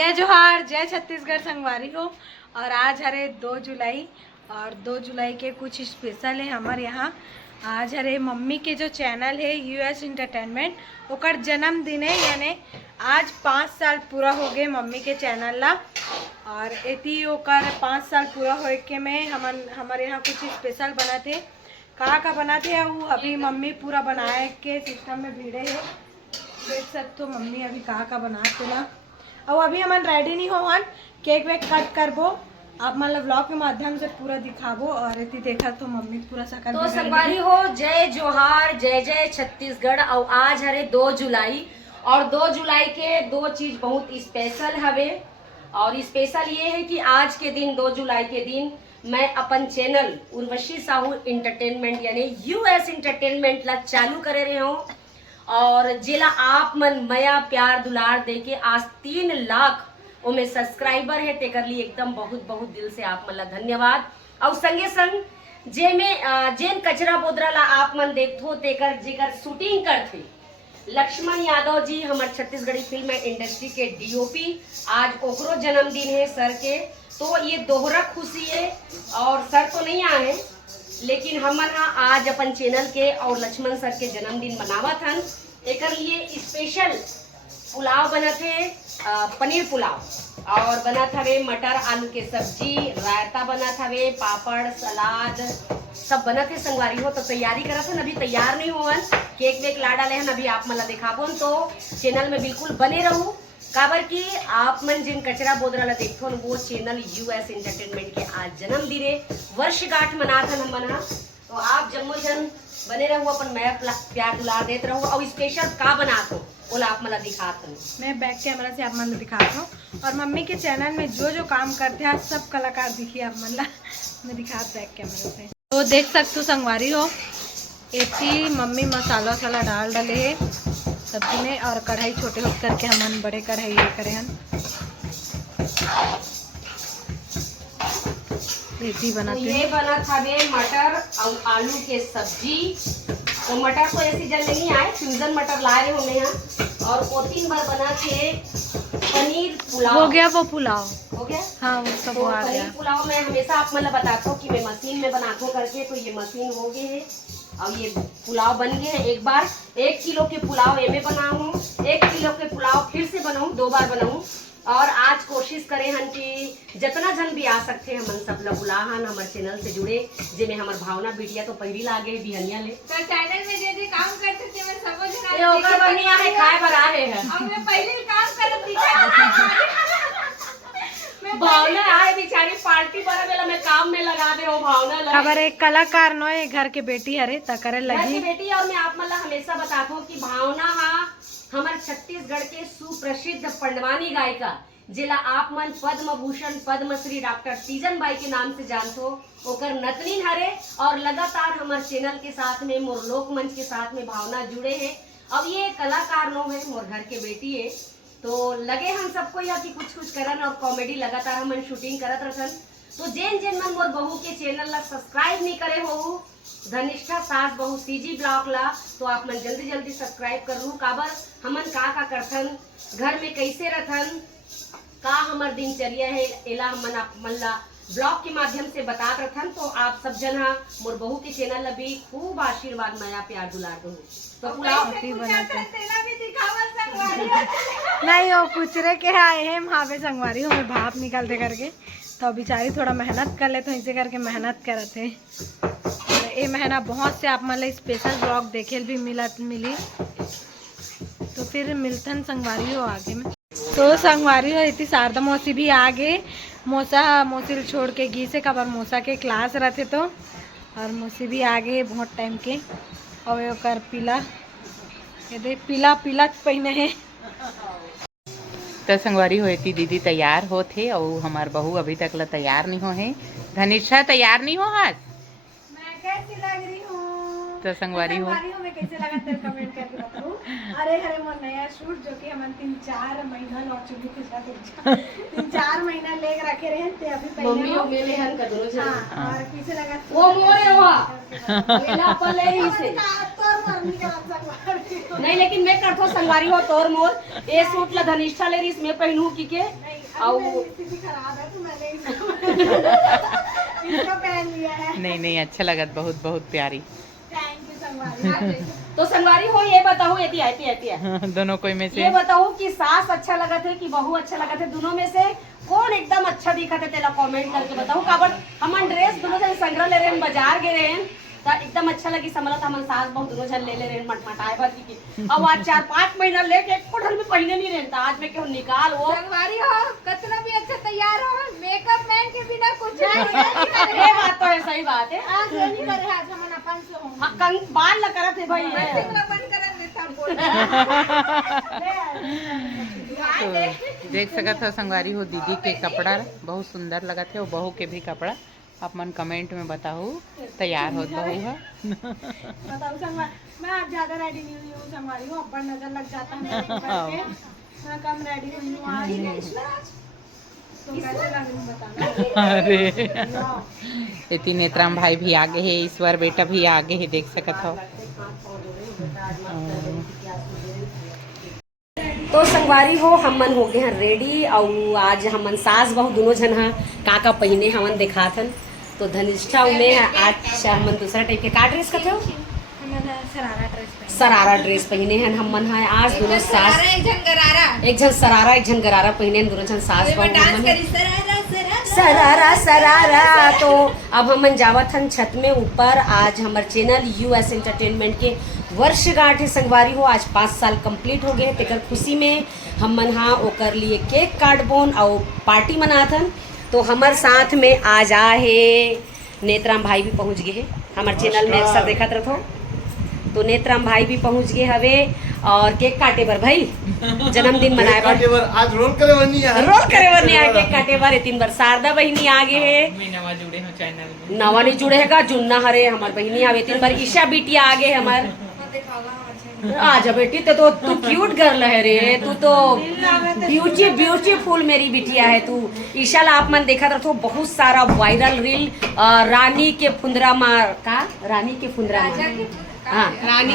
जय जोहार, जय छत्तीसगढ़ संगवारी हो। और आज हरे 2 जुलाई और 2 जुलाई के कुछ स्पेशल है हमारे यहाँ। आज हरे मम्मी के जो चैनल है यूएस इंटरटेनमेंट ओकर जन्मदिन है, यानी आज 5 साल पूरा हो गए मम्मी के चैनल ला। और एती ओकर 5 साल पूरा हो के में हमारे यहाँ कुछ स्पेशल बना थे। का बना थे वो अभी मम्मी पूरा बनाए के सिस्टम में भीड़े है। देख सकते हो मम्मी अभी का बनाते ना। और अभी हमन रेडी नहीं हो, केक वेक कट करबो, आप मतलब व्लॉग के माध्यम से पूरा दिखाबो। और इतनी देखा तो मम्मी पूरा सकल तो संगवारी हो, जय जोहार, जय जय छत्तीसगढ़। और आज हरे 2 जुलाई और 2 जुलाई के 2 चीज बहुत स्पेशल हवे। और स्पेशल ये है कि आज के दिन 2 जुलाई के दिन मैं अपन चैनल उर्वशी साहू इंटरटेनमेंट यानी यूएस इंटरटेनमेंट ला चालू करे रहे हूँ। और जिला आप मन मया प्यार दुलार देके आज 3 लाख उमें सब्सक्राइबर है, तेकर लिए एकदम बहुत बहुत दिल से आप मन ला धन्यवाद। और संगे संग जेन कचरा बोदरा ला आप मन देखो तेकर जेकर शूटिंग करथे लक्ष्मण यादव जी, हमारे छत्तीसगढ़ी फिल्म इंडस्ट्री के डीओपी। आज ओकरो जन्मदिन है सर के, तो ये दोहरा खुशी है। और सर तो नहीं आए लेकिन हमन आज अपन चैनल के और लक्ष्मण सर के जन्मदिन मनावत हन। एक लिए स्पेशल पुलाव बना थे, पनीर पुलाव, और बना था मटर आलू के सब्जी, रायता बना था, पापड़ सलाद सब बना थे संगवारी हो। तो तैयारी करा था, अभी तैयार नहीं हुआ, केक वेक ला डाले हन, अभी आप मन ला दिखाबो। तो चैनल में बिल्कुल बने रहूं, काबर की आप मन जिन कचरा बोदरा ला देखो वो चैनल यूएस इंटरटेनमेंट के आज जन्मदिन है, वर्षगांठ मनात हन हमन। तो आप जम्मो जन बने रहो, अपन मैं प्यार दुलार देते रहो। और स्पेशल का बनात हो बोला आप मला दिखात हूँ, मैं बैक कैमरा से आप मन दिखाता हूँ। और मम्मी के चैनल में जो जो काम करते हैं सब कलाकार दिखिए आप मन ला, मैं दिखात बैक कैमरा से। तो देख सकते हो संगवारी हो, इतनी मम्मी मसाला वसाला डाले है सब्जी में। और कढ़ाई छोटे होट करके हमन बड़े कढ़ाई ये करे हन, ये बनाते ये बना था मटर और आलू के सब्जी। तो मटर तो ऐसी जल नहीं आए, फ्यूजन मटर ला रहे होंगे यहाँ। और 2-3 बार बना थे पनीर पुलाव। हो गया वो पुलाव, हो गया हाँ वो सब तो आ गया। पनीर पुलाव मैं हमेशा आप मतलब बताता हूँ कि मैं मशीन में बनाता हूँ करके, तो ये मशीन हो गई है और ये पुलाव बन गए हैं। एक बार 1 किलो के पुलाव एमे बनाऊँ, 1 किलो के पुलाव फिर से बनाऊँ, 2 बार बनाऊँ। और आज कोशिश करें हन कि जितना जन भी आ सकते हैं हम सब लोग बुलाहन हमारे चैनल से जुड़े, जिसमें हमारे भावना बिटिया तो पहली लागे बिहनिया ले तो चैनल में जे काम करते थे मैं सब जना ये ओकर बनिया है, खाए बर आए हैं। अब मैं पहले काम करत दिखा मैं भावना आए बेचारी पार्टी बड़ा बेला मैं काम में लगा दे। वो भावना लगे खबर एक कलाकार नो है, घर के बेटी हरे तकरे लगी बेटी। और मैं आप मतलब हमेशा बताता हूँ कि भावना हमारे छत्तीसगढ़ के सुप्रसिद्ध पंडवानी गायिका, जिला आप मन पद्म भूषण पद्मश्री डॉक्टर तीजन बाई के नाम से जानते हो, ओकर नतनीन हरे। और लगातार हमारे चैनल के साथ में मोरलोक मंच के साथ में भावना जुड़े हैं। अब ये कलाकार नो है, मोर घर के बेटी है। तो लगे हम सबको या कि कुछ करन और कॉमेडी लगातार हम शूटिंग करत रहन। तो जेन मन मोर बहू के चैनल ला सब्सक्राइब नहीं करे हो, धनिष्ठा सास बहू सीजी ब्लॉग ला, तो आप मन जल्दी सब्सक्राइब कर लू। काबर हमन का करथन, घर में कैसे रहथन, का हमार दिनचर्या है, एला हमन आप मन ला ब्लॉग के माध्यम से बता रहथन। तो आप सब जन मोर बहू के चैनल ला भी खूब आशीर्वाद माया प्यार दुलार दो। तो पुलाव तेला भी दिखावल संगवारी नहीं हो पूछ रहे के आए हैं भावे संगवारी हमें भाप निकालते करके। तो बेचारी थोड़ा मेहनत कर ले, तो इसे करके मेहनत करते ये महीना बहुत से आप मतलब स्पेशल ब्लॉग देखे भी मिली। तो फिर मिलतन संगवारी हो आगे में। तो संगवारी हो इतनी शारदा मौसी भी आगे, मौसी छोड़ के घी से कबर मौसा के क्लास रहते तो। और मौसी भी आगे बहुत टाइम के। और ओकर पीला ये दे पीला पहने है। तो संगवारी होती दीदी तैयार होते और हमार बहू अभी तक ला तैयार नहीं हो है। धनिष्ठा तैयार नहीं हो हाथ, मैं कैसी लग रही हूँ? तो संगवारी हो मैं कैसे लगा तेरे कमेंट करके बताऊँ। अरे मोर नया शूट जो कि हम 3-4 महीना लौट चुकी पिछला 3-4 महीना लेके रखे रहे थे। अभी मम्मी पहले मेले हन कदरो हाँ, और पीछे लगा वो मोरे हुआ लेला पले ही से तो करनी का संगवारी हो। नहीं लेकिन मैं करथो संगवारी हो तोर मोर ये सूट ला धनिष्ठा ले रही मैं पहनू की के नहीं आओ। अभी मेरी स्थिति खराब है तो मैंने इसको पहन लिया है। नहीं नहीं अच्छा लगत, बहुत बहुत प्यारी। थैंक यू संगवारी। तो संगवारी हो ये बताओ यदि आती है दोनों कोई में से ये बताओ कि सास अच्छा लगा थे कि बहू अच्छा लगा थे, दोनों में से कौन एकदम अच्छा दिखा थे तेला कमेंट करके बताओ। काबर हमन ड्रेस दोनों जन संग्रह ले रहे हैं, बाजार गए रहे हैं तो एकदम अच्छा लगी समझत हमन सास बहू दोनों जन ले रहे हैं मटमटाए भर की। अब आज 4-5 महीना लेके एक कोठल में पहने नहीं रहता, आज में क्यों निकाल वो संगवारी हो कितना भी अच्छा तैयार हो, मेकअप मैन के बिना कुछ नहीं। ये बात तो है, सही बात है। आज ये नहीं करे, आज हमन अपन से हो। हाँ, बाल ल करत है भाई बंद करन देता बोल। तो देख सकत हो संगवारी हो दीदी के कपड़ा बहुत सुंदर लगत है और बहू के भी कपड़ा। आप मन कमेंट में बताओ तैयार हो बहू है। बताओ संगवारी, मैं आज ज्यादा रेडी नहीं हुई हूँ संगवारी हूँ, ऊपर नजर लग जाता है मेरे ऊपर से। मैं कम रेडी हुई हूँ आज। तो कैसे लग रही हूँ बताना। अरे इतनी नेत्राम भाई भी आगे है, ईश्वर बेटा भी आगे है, देख सकत हो। तो संगवारी हो हमन हो गए हैं रेडी और आज हमन सास बहू दोनों जन हा का पहने हमन दिखाथन। तो धनिष्ठा में आज हमन दूसरा टाइप के का ड्रेस कथे हो सरारा ड्रेस पहने हैं हमन है आज दोनों सास। एक जन सरारा एक जन गरारा पहने हैं, दोनों जन सास बहू सरारा सरारा। तो अब हमन जावत हन छत में ऊपर। आज हमारे चैनल यूएस एंटरटेनमेंट के वर्षगांठ है संगवारी हो, आज 5 साल कंप्लीट हो गए। तेकर खुशी में हमन हाँ ओकर लिए केक काटबोन और पार्टी मनाथन। तो हमारे साथ में आज है नेत्राम भाई भी पहुंच गए हैं हमारे चैनल में, अक्सर देखत रहो। तो नेत्राम भाई भी पहुंच गए हवे और केक काटे बर भाई जन्मदिन मनाए बर आज रोल करे बनी है केक काटे बर 3 बार शारदा बहनी आगे है। नवा जुड़े हो चैनल में, नवा नहीं जुड़े है जुन्ना हरे हमार बहनी आवे 3 बार। ईशा बिटिया आगे हमार आजा बेटी तो तू क्यूट गर्ल है रे, तू तो ब्यूटीफुल मेरी बिटिया है तू। ईशा ला आप मन देखा तो बहुत सारा वायरल रील रानी के फुंदरा मार का रानी के फुंदरा हाँ रानी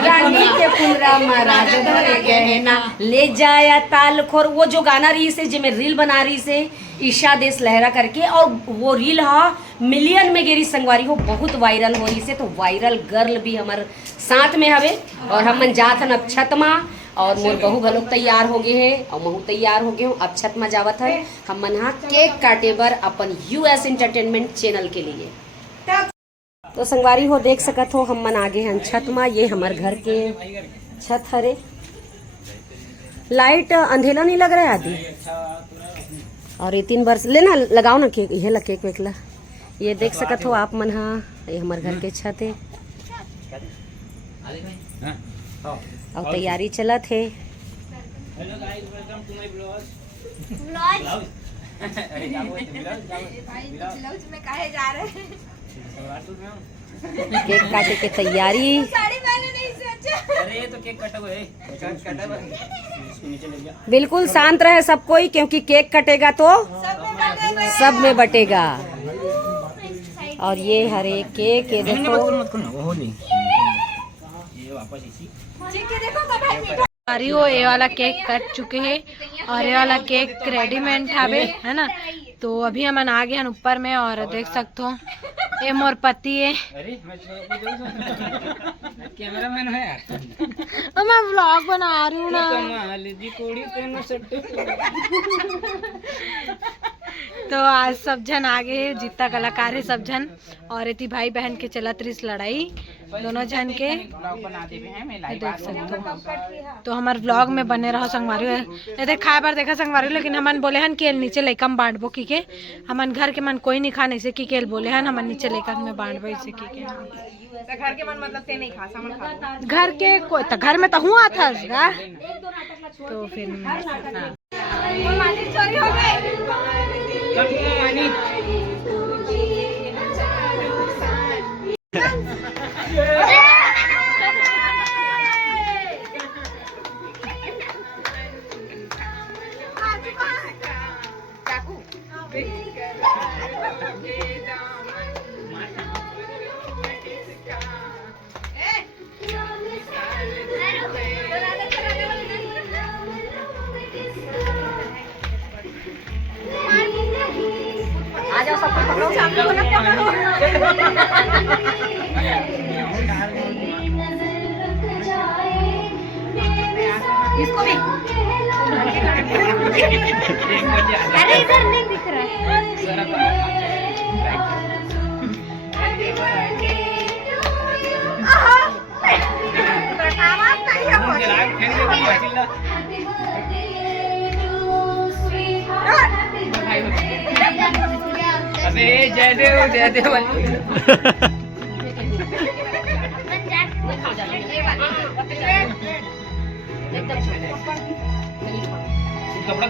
के फुंदरा मार राजा धरे गहना ले जाया ताल खोर, वो जो गाना रही से जिसमें रील बना रही से ईशा देश लहरा करके, और वो रील हा मिलियन में गेरी संगवारी हो, बहुत वायरल हो रही से। तो वायरल गर्ल भी हमारे साथ में हवे और हमन जात हन अब छत मा और मोर बहू घलो तैयार हो गए हैं और महू तैयार हो गए हो। अब छत में जावत है हमन यहाँ केक काटे बर अपन यूएस एंटरटेनमेंट चैनल के लिए। तो संगवारी हो देख सकत हो हमन आगे हैं छत में, ये हमारे घर के छत हरे। लाइट अंधेला नहीं लग रहा है आदि। और ये 3 वर्ष लेना लगाओ ना केक, ये ला केक वेक ला। ये देख सकत हो आप मन हाँ, ये हमारे घर के छत है और तैयारी चलत है। केक काटे के तैयारी। बिल्कुल शांत रहे सब कोई, क्योंकि केक कटेगा तो सब में बटेगा। और ये हरे केक ये देखो अरे वो ये वाला केक कट चुके हैं और ये वाला केक रेडीमेड हवे है ना। तो अभी हम आ गए हैं ऊपर में और देख सकते हो ये मोर पति है। कैमरामैन है यार, मैं व्लॉग बना रही हूँ ना। तो आज सब जन आगे है, जितना कलाकार है सब जन, और इतनी भाई बहन के चलत रही लड़ाई दोनों जन के देख सकते हो। तो हमारे व्लॉग में बने रहो संगवारी। ये खाए बार देखा संगवारी, लेकिन हमन बोले हन कि नीचे लेकम बांटबो की के हमन घर के मन कोई नहीं खाने से की के बोले हन हमन नीचे लेकर में बांटबो इसे की के घर के मन मतलब ते नहीं खा घर के कोई तो घर में तो हुआ था इसका। तो फिर आ जाओ सब कोई पकड़ो सामने को लग इसको भी अरे इधर नहीं दिख रहा है। अबे जय देव जय देव। कपड़ा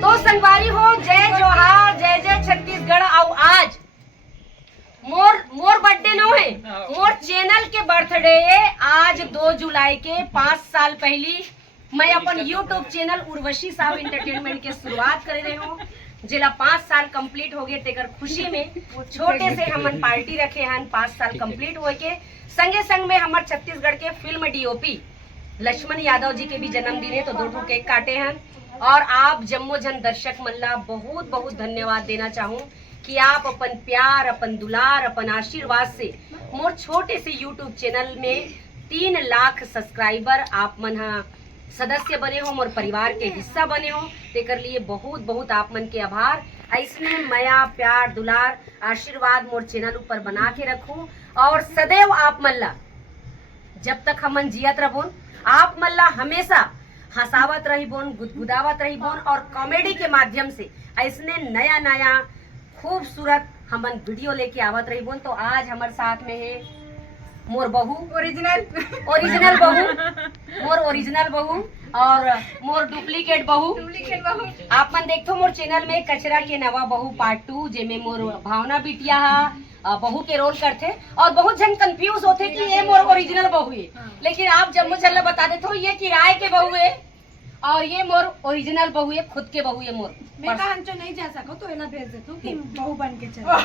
तो संगवारी हो, जय जोहार, जय जय छत्तीसगढ़। और आज मोर बर्थडे नो है, मोर चैनल के बर्थडे है आज 2 जुलाई के। 5 साल पहली मैं अपन YouTube channel Urvashi Sahu entertainment के शुरुआत कर रहे हूँ। जिला 5 साल कंप्लीट हो गए तेकर खुशी में छोटे से हमन पार्टी रखे हैं। 5 साल कंप्लीट हो के संगे संग में हमारे छत्तीसगढ़ के फिल्म डीओपी लक्ष्मण यादव जी के भी जन्मदिन है, तो 2 केक काटे हैं। और आप जम्मो जन दर्शक मल्ला बहुत बहुत धन्यवाद देना चाहूँ कि आप अपन प्यार, अपन दुलार, अपन आशीर्वाद से मोर छोटे से यूट्यूब चैनल में 3 लाख सब्सक्राइबर आप मन सदस्य बने हो, मोर परिवार के हिस्सा बने हो। तेकर लिए बहुत बहुत आप मन के आभार। ऐसने मया प्यार दुलार आशीर्वाद मोर चैनल ऊपर बना के रखूं और सदैव आप मल्ला जब तक हमन जियत रहोन आप मल्ला हमेशा हंसावत रही बोन, गुदगुदावत रही बोन और कॉमेडी के माध्यम से ऐसने नया नया खूबसूरत हमन वीडियो लेके आवत रही बोन। तो आज हमारे साथ में है मोर बहू, ओरिजिनल बहू, मोर ओरिजिनल बहू और मोर डुप्लीकेट बहू। आप मन देखो मोर चैनल में कचरा के नवा बहू पार्ट 2 जेमे मोर भावना बिटिया बहू के रोल करते और बहुत जन कंफ्यूज होते कि ये मोर ओरिजिनल बहू है, लेकिन आप जम्मू चल बता देते हो ये किराए के बहू है और ये मोर ओरिजिनल बहू है, खुद के बहू है मोर। मैं कहा जो नहीं जा सको तो इन्हें भेज देता हूँ कि बहू बन के चलो।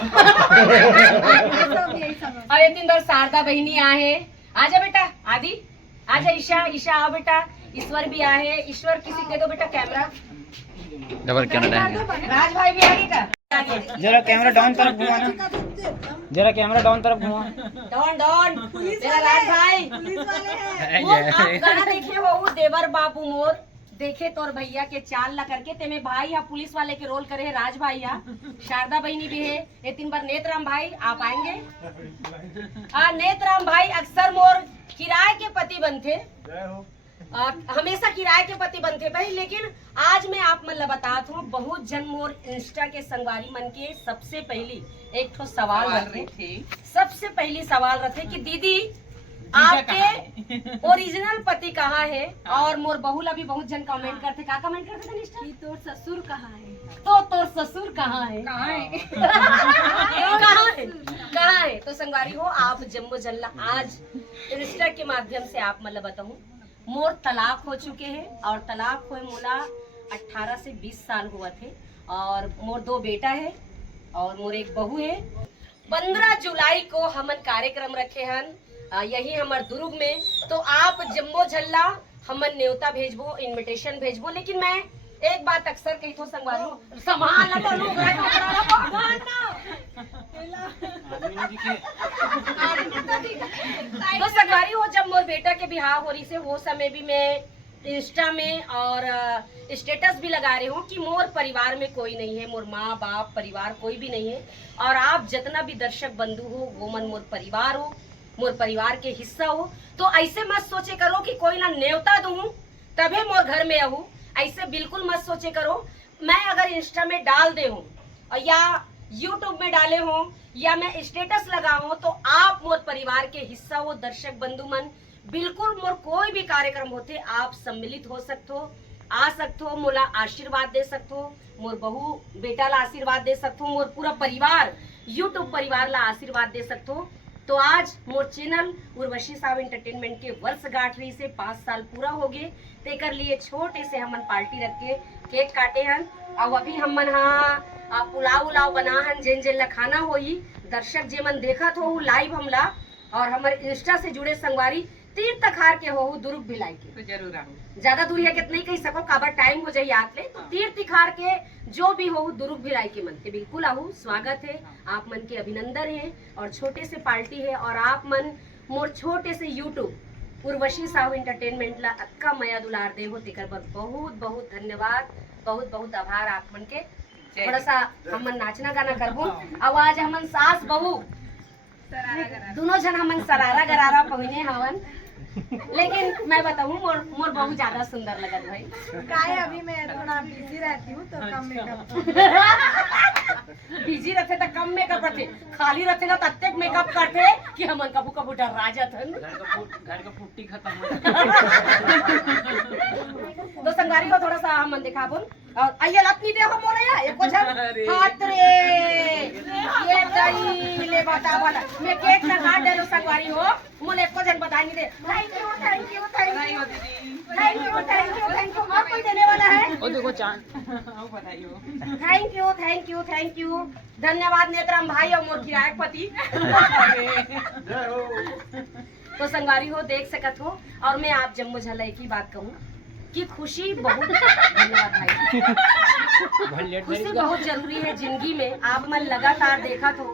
सब यही समझ। और एक दिन दर शारदा बहनी आए, आजा बेटा आदि, आजा ईशा, ईशा आओ बेटा, ईश्वर भी आए, ईश्वर किसी दे दो बेटा कैमरा, डबल कैमरा राज भाई भी आगे का, जरा कैमरा डाउन तरफ घुमा, जरा कैमरा डाउन तरफ घुमा। डॉन मेरा राज भाई। वो आप गाना देखे हो देवर बाबू मोर, देखे तोर भैया के चाल ला करके तेमे भाई या पुलिस वाले के रोल करे है राज भाई या शारदा बहनी भी है। ये 3 बार नेतराम भाई आप आएंगे। नेतराम भाई अक्सर मोर किराए के पति बनते, हमेशा किराए के पति बनते भाई। लेकिन आज मैं आप मन बतात हूँ बहुत जन मोर इंस्टा के संगवारी मन के सबसे पहली एक ठो सवाल रखे, सबसे पहली सवाल रखे कि दीदी आपके ओरिजिनल पति कहाँ है। और मोर बहुला भी बहुत जन कमेंट करते, क्या कमेंट करते थे निष्ठा? कि तोर ससुर कहाँ है? तो तोर ससुर कहाँ है? कहाँ है? तो संगवारी हो आप जम्मो जल्ला आज इंस्टा के माध्यम से आप मतलब बताऊं मोर तलाक हो चुके हैं और तलाक हुए मोला 18 से 20 साल हुआ थे और मोर 2 बेटा है और मोर एक बहू है। 15 जुलाई को हमन कार्यक्रम रखे हैं यही हमार दुर्ग में, तो आप जम्मो झल्ला हमन न्योता भेजबो, इनविटेशन भेजबो। लेकिन मैं एक बात अक्सर कही तो संगवारी संभाल तो संगवारी हो जब मोर बेटा के बिहार हो रही से वो समय भी मैं इंस्टा में और स्टेटस भी लगा रही हूँ कि मोर परिवार में कोई नहीं है, मोर माँ बाप परिवार कोई भी नहीं है। और आप जितना भी दर्शक बंधु हो वो मन मोर परिवार हो, मोर परिवार के हिस्सा हो। तो ऐसे मत सोचे करो कि कोई ना न्योता दूं तभी मोर घर में आहूं, ऐसे बिल्कुल मत सोचे करो। मैं अगर इंस्टा में डाल दे हूँ या यूट्यूब में डाले हो या मैं स्टेटस लगा हूँ तो आप मोर परिवार के हिस्सा हो। दर्शक बंधु मन बिल्कुल मोर कोई भी कार्यक्रम होते आप सम्मिलित हो सकते हो, आ सकते हो, मोला आशीर्वाद दे सकते हो, मोर बहू बेटा ला आशीर्वाद दे सकते हो, मोर पूरा परिवार यूट्यूब परिवार ला आशीर्वाद दे सकते हो। तो आज मोर चैनल उर्वशी साहू एंटरटेनमेंट के वर्षगांठ से 5 साल पूरा हो गए, तेकर लिए छोटे से हमन पार्टी रख के केक काटे हन और अभी हमन पुलाव उलाव बना हन जेन जेन ला खाना होई। दर्शक जे मन देखत हो लाइव हमला और हमारे इंस्टा से जुड़े संगवारी तीर्थ खार के हो दुर्ग भिलाई के तो जरूर आओ। ज्यादा दूर है कितनी कही सको काबर टाइम हो जाए आत ले तो तीर तिखार के जो भी हो दुरुक भिलाई के मन के बिल्कुल आहू स्वागत है आप मन के अभिनंदन है और छोटे से पार्टी है और आप मन मोर छोटे से यूट्यूब उर्वशी साहू एंटरटेनमेंट ला अक्का मया दुलार दे हो तेकर बर बहुत बहुत धन्यवाद बहुत बहुत आभार आप मन के। थोड़ा सा हमन नाचना गाना करबो आवाज हमन सास बहू दोनों जन हमन सरारा गरारा पहने हवन लेकिन मैं बताऊं मोर बहुत ज्यादा सुंदर लगत भाई काय अभी मैं थोड़ा बिजी रहती हूँ तो कम मेकअप बिजी रहते तो कम मेकअप करते खाली रहते ना तत्तेक मेकअप करते कि हमन कबू कबू डरा जाथन घर का पुट्टी खत्म हो तो संगारी को थोड़ा सा हमन दिखाबो और आइए अपनी देखो मोरे या एको झन हाथ रे ये दई ले बता वाला मैं केक ना काट दे लो संगारी हो मोले एको झन बता नहीं दे thank you thank you thank you thank you thank you thank you और कोई देने वाला है ओ देखो चांद बताइयो थैंक यू धन्यवाद नेत्रम भाई और मोर किराए पति तो संगवारी हो देख सकत हो और मैं आप जम्मू झलई की बात कहूँ कि खुशी बहुत धन्यवाद भाई खुशी बहुत जरूरी है जिंदगी में आप मन लगातार देखा तो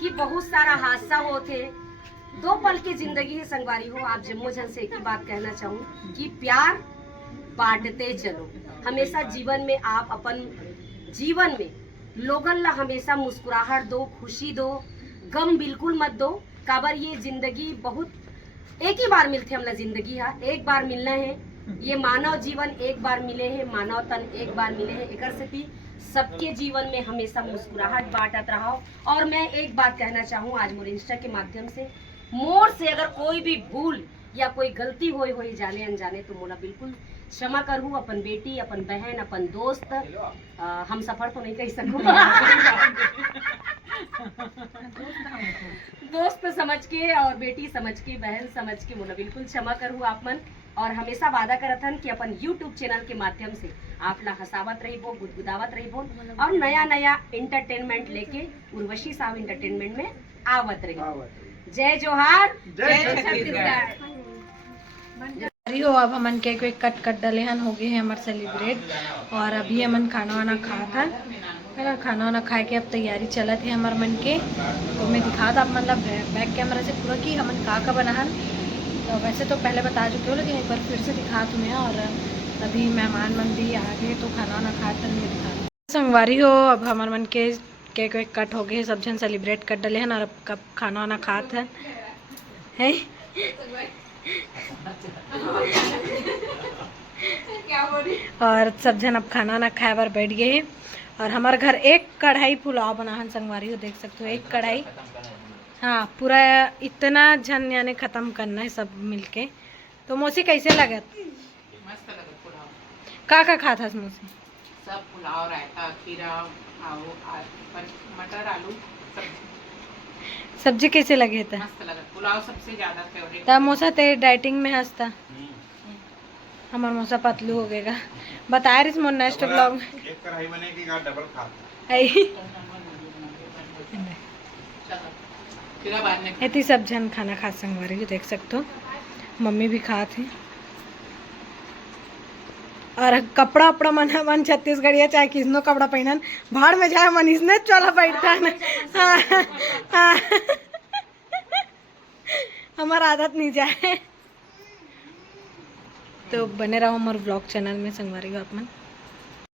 कि बहुत सारा हादसा होते दो पल की जिंदगी है संगवारी हो आप जम्मू झल से एक ही बात कहना चाहूँ कि प्यार बांटते चलो हमेशा जीवन में आप अपन जीवन में लोगन ला हमेशा मुस्कुराहट दो खुशी दो गम बिल्कुल मत दो काबर ये जिंदगी बहुत एक ही बार मिलते हमला जिंदगी है एक बार मिलना है ये मानव जीवन एक बार मिले हैं मानव तन एक बार मिले हैं एकर से सबके जीवन में हमेशा मुस्कुराहट बांटत रहो और मैं एक बात कहना चाहूँ आज मोर इंस्टा के माध्यम से मोर से अगर कोई भी भूल या कोई गलती होई जाने अनजाने तो मोला बिल्कुल क्षमा करूँ अपन बेटी अपन बहन अपन दोस्त हम सफर तो नहीं कह सकूँ दोस्त समझ के और बेटी समझ के बहन समझ के मोला बिल्कुल क्षमा करूँ आप मन और हमेशा वादा करत हन कि अपन YouTube चैनल के माध्यम से आप ला हंसावत रहिबो गुदगुदावत रहिबो और नया नया एंटरटेनमेंट लेके उर्वशी साहब एंटरटेनमेंट में आवत रहिबो। जय जोहार जय छत्तीसगढ़। हो अब हमन केक वेक कट डले हन हो गए हैं हमारे सेलिब्रेट और अभी हमन खाना वाना खात हन है ना खाना वाना खाए के अब तैयारी चलत है हमारे मन के तो मैं दिखा था मतलब बैक कैमरा से पूरा कि हमन का बना हन तो वैसे तो पहले बता चुके हो लेकिन एक बार फिर से दिखा तुम्हें और अभी मेहमान मन भी आ गए तो खाना वाना खा कर मैं दिखा संगवारी हो अब हमारे मन के केक वेक कट हो गए सब जन सेलिब्रेट कर डले हैं और अब कब खाना वाना खात है और सब जन अब खाना वाना खाए बार बैठ गए और हमारे घर एक कढ़ाई पुलाव बना हन संगवारी हो देख सकते हो एक कढ़ाई हाँ पूरा इतना जन यानी ख़त्म करना है सब मिलके तो मौसी कैसे लगत मस्त लगत पुलाव का खा था मौसी सब पुलाव रायता खीरा मटर आलू सब्जी कैसे लगे था मस्त लगत पुलाव सबसे ज्यादा फेवरेट तब मौसा तेरे डाइटिंग में हंसता हमार मौसा पतलू हो गएगा बताया रिस मोर नेक्स्ट ब्लॉग में एक कढ़ाई बनेगी का डबल खा इतनी सब जन खाना खा संगवारी को देख सकते हो मम्मी भी खाते हैं और कपड़ा अपड़ा मन छत्तीसगढ़िया चाहे किसनो कपड़ा पहनन भाड़ में जाए मन इसने चला बैठता है हाँ। हमारा आदत नहीं जाए तो बने रहो हमारे ब्लॉग चैनल में संगवारी को आप मन।